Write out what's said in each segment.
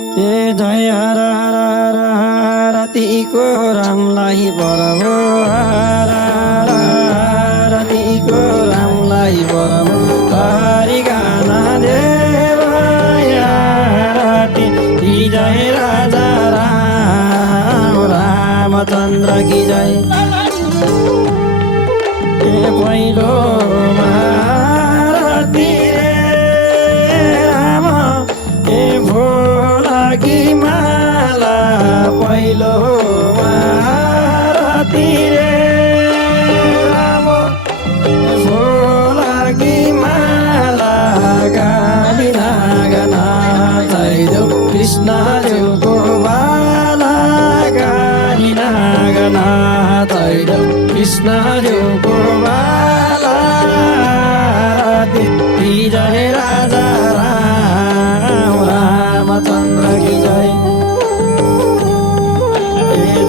ए जय हर हर हर रतिको रामलाई बरबो हर हर रतिको रामलाई बरबो हरि गाना देव रति जय राजा राम रामचन्द्र की जय ए पहिलो महारती रे राम ए भोला की माला पहिलो महारती रे राम भोला की माला गाली नागना चाहिदेऊ कृष्ण देवको बाला गाली नागना चाहिदेऊ कृष्ण देवको बाला जय राजा राम रामचन्द्र की जय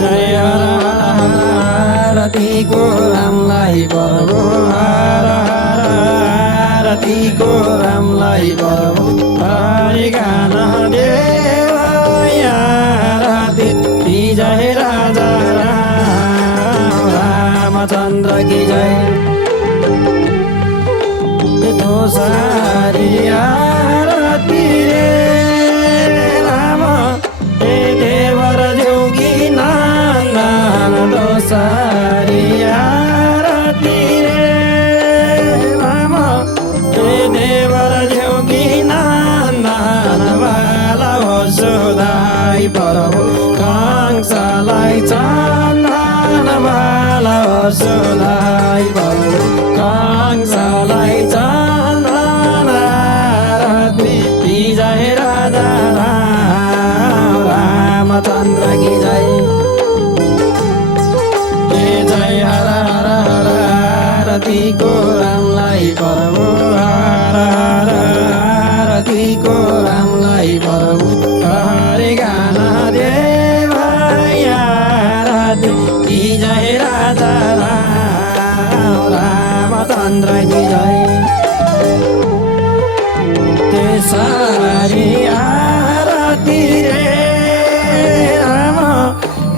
जय हर हर रतिको रामलाई बरबो हर हर रतिको रामलाई बरबो हरि गाना देव रति जय राजा राम रामचन्द्र की जय सारी आरती रे राम ए देवर जोगी नंदन दो सारी आरती रे राम ए देवर जोगी नंदन वाला हो सुधाई परबो कंसलाई चन्दन वाला हो सुधाई परबो कंसलाई रामचन्द्र की जय जय हर हर हर रतिको रामलाई बरबो हर हर रतिको रामलाई बरबो हरि गाना देव रति जय राजा राम रामचन्द्र की जय सारी आरती रे राम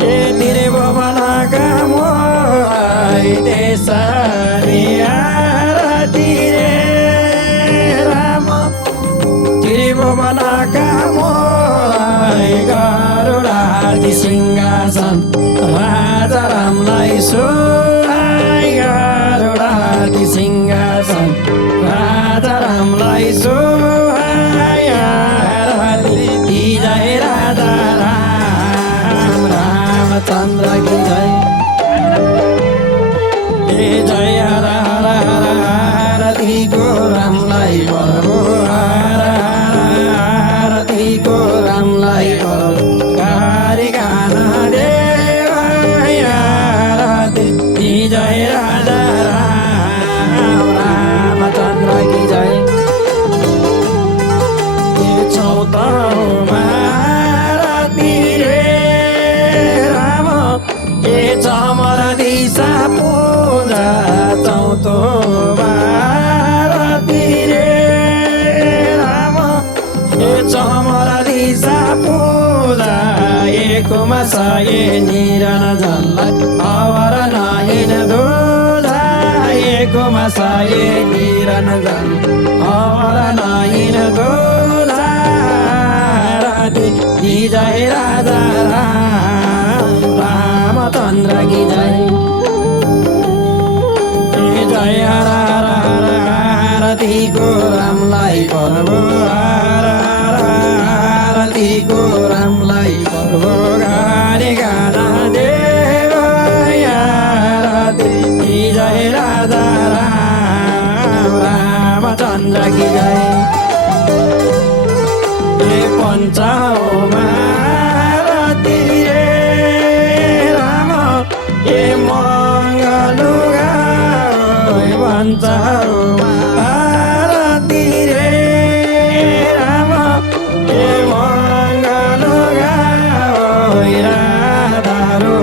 ए तेरे भवना का मोय दे सारी आरती रे राम तेरे भवना का मोय गरुडादि सिंहासन राजा रामलाई सोहाय गरुडादि सिंहासन राजा रामलाई सोहाय जय राजा राम रामचन्द्र की जय जय हर हर हर रतिको रामलाई बरबो हर हर रतिको रामलाई बरबो हरि गाना देव रति जय राजा राम रामचन्द्र की जय चमर दिशा पूजा चौथो भारती रे राम चमर दिशा पूजा एकमा सये निरन झल्ला अवर नहिन दोजा एकमा सये निरन झल्ला अवर नहिन दोजा रति जय राजा रामचन्द्र की जय जय हर हर हर रतिको रामलाई बरबो हर हर रतिको रामलाई बरबो हरि गाना देव रति जय राजा राम रामचन्द्र की जय पञ्चौमा भारती रे राम ए मंगल राधारो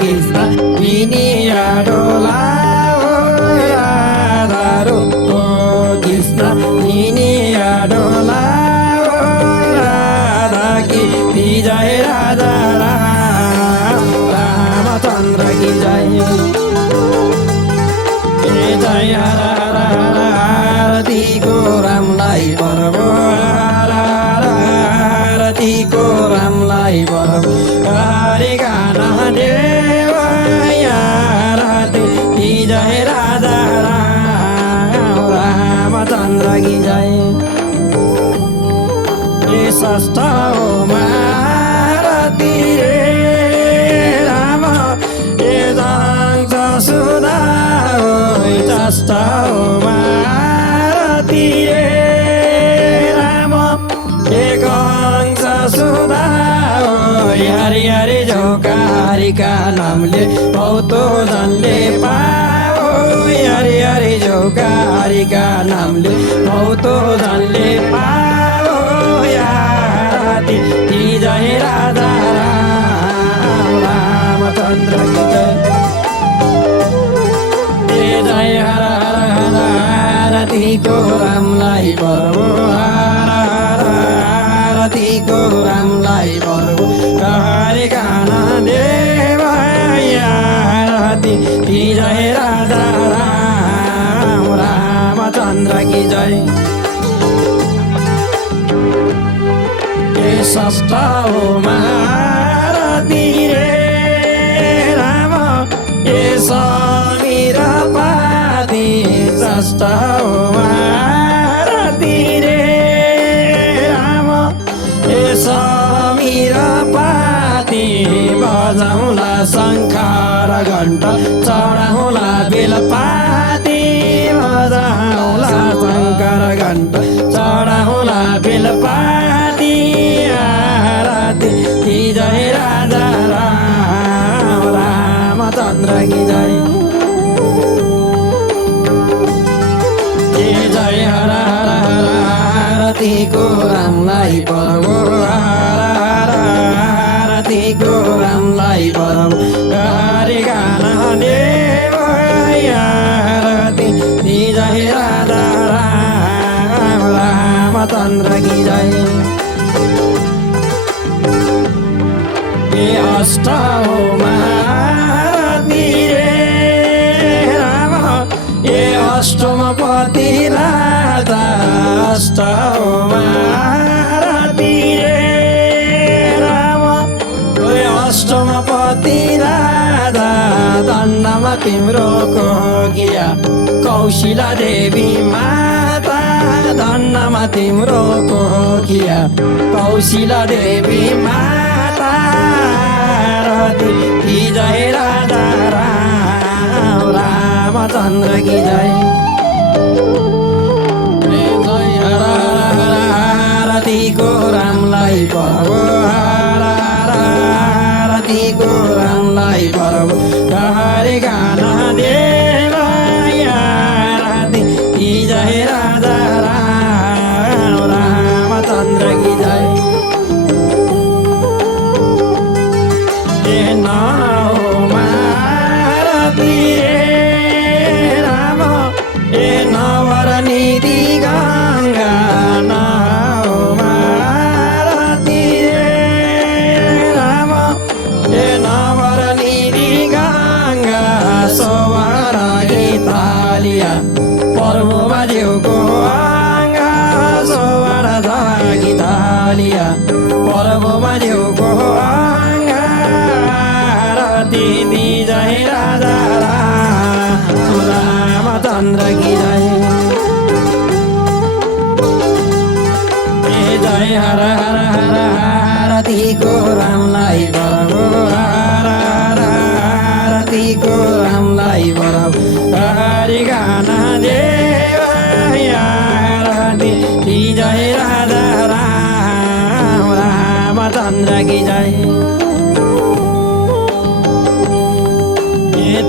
कृष्ण विनिया डोला राधारो कृष्ण विनिया डोला राजा राम रामचन्द्र की जय जय हर हर हर आरतीको रामलाई बरबो आरतीको रामलाई बरबो हरि गाना देव आरती की जय राजा राम रामचन्द्र की जय सस्ता हो मारती रे राम जान्छ सुधा हो सस्ता हो मारती रे राम गन्छ सुधा हो हरि हरि झोकारिका नामले बहुतो जनले पाओ हरि हरि झोकारिका नामले बहुतो जनले पाओ की जय राजा राम रामचन्द्र की जय जय हर हर हर आरतीको रामलाई बरबो आरतीको रामलाई बरबो हरि गाना देव आरती की जय राजा राम रामचन्द्र की जय सस्ता हो मारती रे राम समीर पाती सस्ता हो मारती रे राम समीर पाती बजाउला शङ्कर घण्ट चढाउला बेलपाती बजाउला शङ्कर घण्ट चढाउला बेलपाती की जय राजा राम रामचन्द्र की जय जय हर हर हर आरतीको रामलाई बरबो आरतीको रामलाई बरबो हरि गाना देव आरती की जय राजा राम रामचन्द्र की जय अष्ट हो मारती रे राम अष्टम पति राजा अष्ट हो मारती रे राम अष्टम पति राजा दण्डमा तिम्रो कोगिया कौशिला देवी माता दण्डमा तिम्रो कोगिया कौशिला देवी माता की जय राजा राम रामचन्द्र की जय जय हर हर आरतीको रामलाई बरबो आरतीको रामलाई बरबो हरि गाना देव आरती की जय राजा राम रामचन्द्र की जय नवरनिधि गङ्गा नौ मारती राम नवरनिधि गङ्गा सोवर गीतालिया पर्वमा देउको अङ्गा सोवर गीतालिया पर्वमा देउको अङ्गा रति जय राजा रामचन्द्र की जय जय हर हर हर आरतीको रामलाई बरबो आरतीको रामलाई बरबो हरि गाना देव आरती की जय राजा राम रामचन्द्र की जय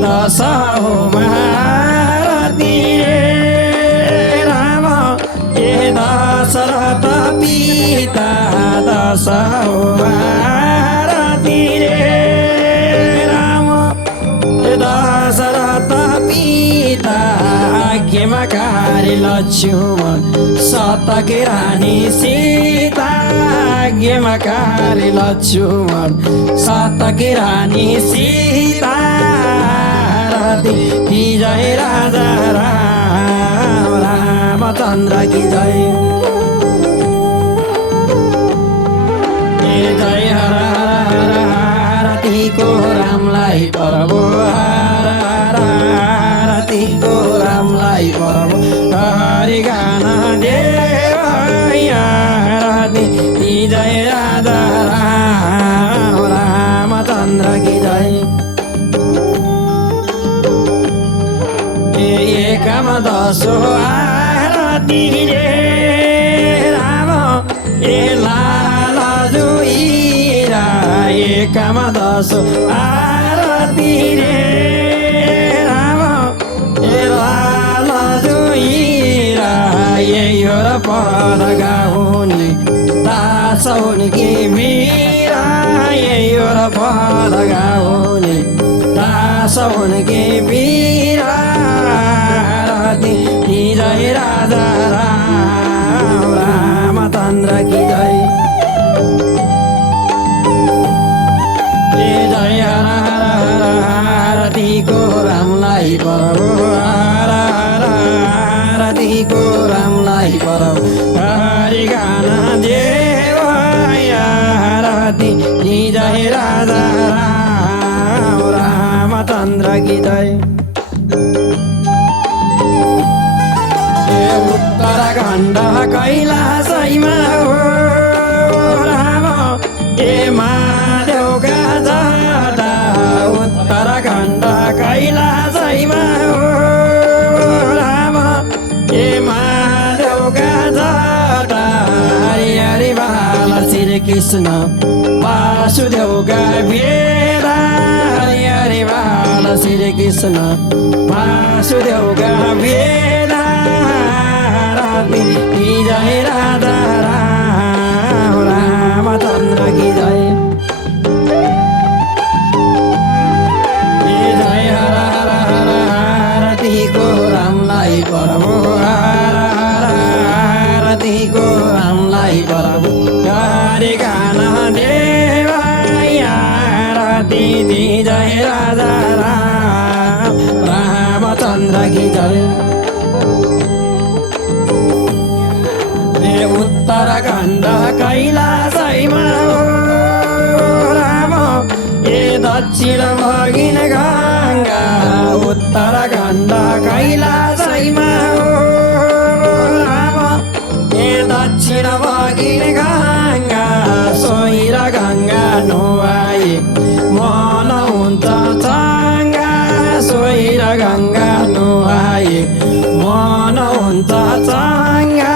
दश हो महारती राम दशरथ पिता दश हो महारती राम दशरथ पिता आज्ञाकारी कारी लक्ष्मण सतकी रानी सीता आज्ञामा कारी लक्ष्मण सतकी रानी सीता रति की जय राजा राम रामचन्द्र की जय जय हर हर हर रतिको रामलाई प्रभु हर हर रतिको रामलाई प्रभु हरि गान देव रति की जय राजा राम रामचन्द्र की जय एकम दशो आरती रे राम ए लाल जुइरा एकम दशो आरती रे राम ए लाल जुइरा यो र पद गाउने दास हुन् कि मीरा यो र पद गाउने दास हुन् कि मीरा की जय राजा राम रामचन्द्र की जय जय हर हर हर रतिको रामलाई प्रभु हर हर रतिको रामलाई प्रभु हरि गान देव रति की जय राजा राम रामचन्द्र की जय उत्तराखण्ड कैलाशैमा हो राम ए महादेवका जटा उत्तराखण्ड कैलाशैमा हो राम ए महादेवका जटा हरि हरि बाल श्री कृष्ण वासुदेवका भेदा हरि हरि बाल श्री कृष्ण वासुदेवका भेदा की जय राजा राम रामचन्द्र की जय जय हर हर हर रतिको रामलाई प्रभु हर हर रतिको रामलाई प्रभु हरि गान देव रति जय राजा राम रामचन्द्र की जय उत्तराखण्ड कैलाशैमा हो राम ए दक्षिण भगिन गङ्गा उत्तराखण्ड कैलाशैमा हो राम ए दक्षिण भगिन गङ्गा सोहिर गङ्गा नुहाए मन हुन्छ चङ्गा सोहिर गङ्गा नुहाए मन हुन्छ चङ्गा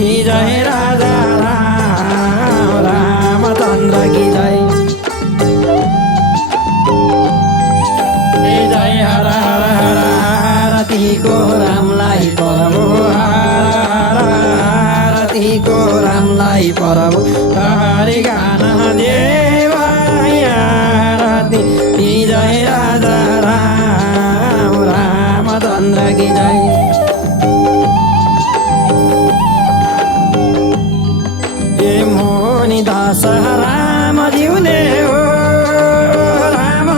की जय राजा राम रामचन्द्र की जय जय हर हर हर रतिको रामलाई प्रभु हर हर रतिको रामलाई प्रभु हरि गान देव रति की जय राजा राम रामचन्द्र की जय दास राम जिउने हो राम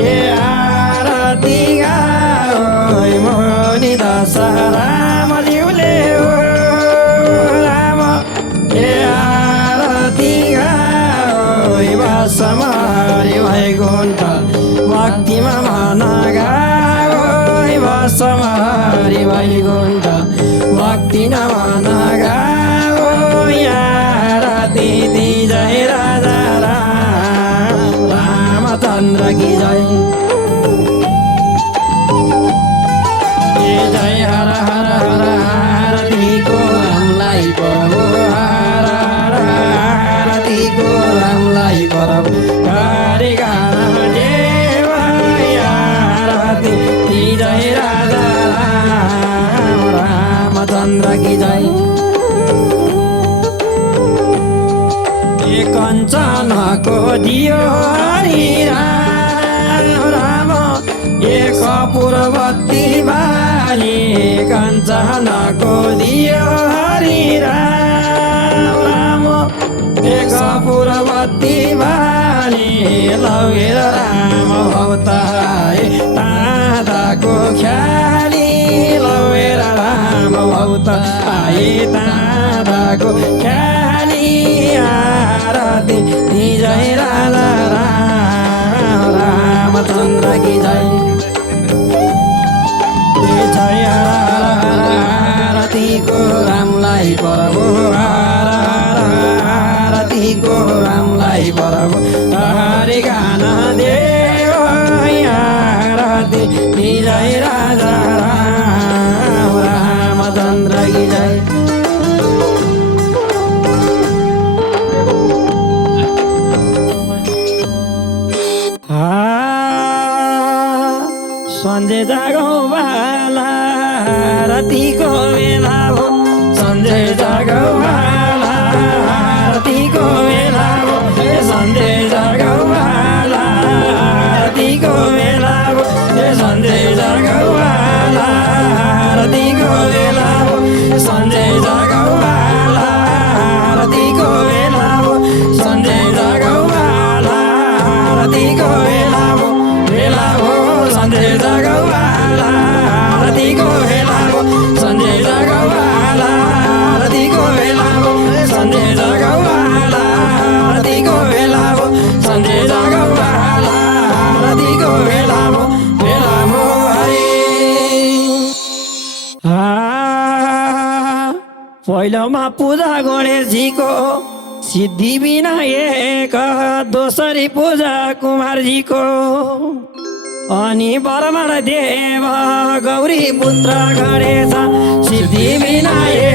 ए आरती गाओ मोनी दास राम जिउने हो राम ए आरती गाओ बसमारी वैकुण्ठ भक्तिमा मन गाओ बसमारी वैकुण्ठ भक्तिमा मन गाओ दीदी जय राजा राम रामचन्द्र की जय जय हर हर हर रतिको रामलाई प्रभु हर हर रतिको रामलाई प्रभु हरि गान देव रति की जय राजा राम रामचन्द्र की जय कञ्चनको दियो हरि राम राम ए एक पूर्वती बाली कञ्चनको दियो हरि राम एक पूर्वती बाली लगेर राम भौताए तादाको ख्याली लगेर राम भौताए तादाको ख्याली आरती जय राजा राम रामचन्द्र की जय जय आरतीको रामलाई प्रभु आरतीको रामलाई प्रभु हरि गान देव आरती जय राजा राम रामचन्द्र की जय सन्जे जागौ बाला रातिको बेला हो सन्जे जागौ बाला रातिको बेला हो सन्जे जागौ बाला रातिको बेला हो सन्जे जागौ बाला रातिको बेला हो सन्जे जागौ बाला रातिको बेला हो सन्जे जागौ बाला रातिको बेला हो सन्जे जागौ बाला रातिको बेला हो सन्जे जागौ बाला रातिको बेला हो सन्जे जागौ बाला रातिको बेला हो सन्जे जागौ बाला रातिको बेला हो हरे पहिलोमा पूजा गणेशजीको सिद्धि विनायक दोस्री पूजा कुमारजीको अनि ब्रह्मण देव गौरी पुत्र गणेश सिद्धि विनायक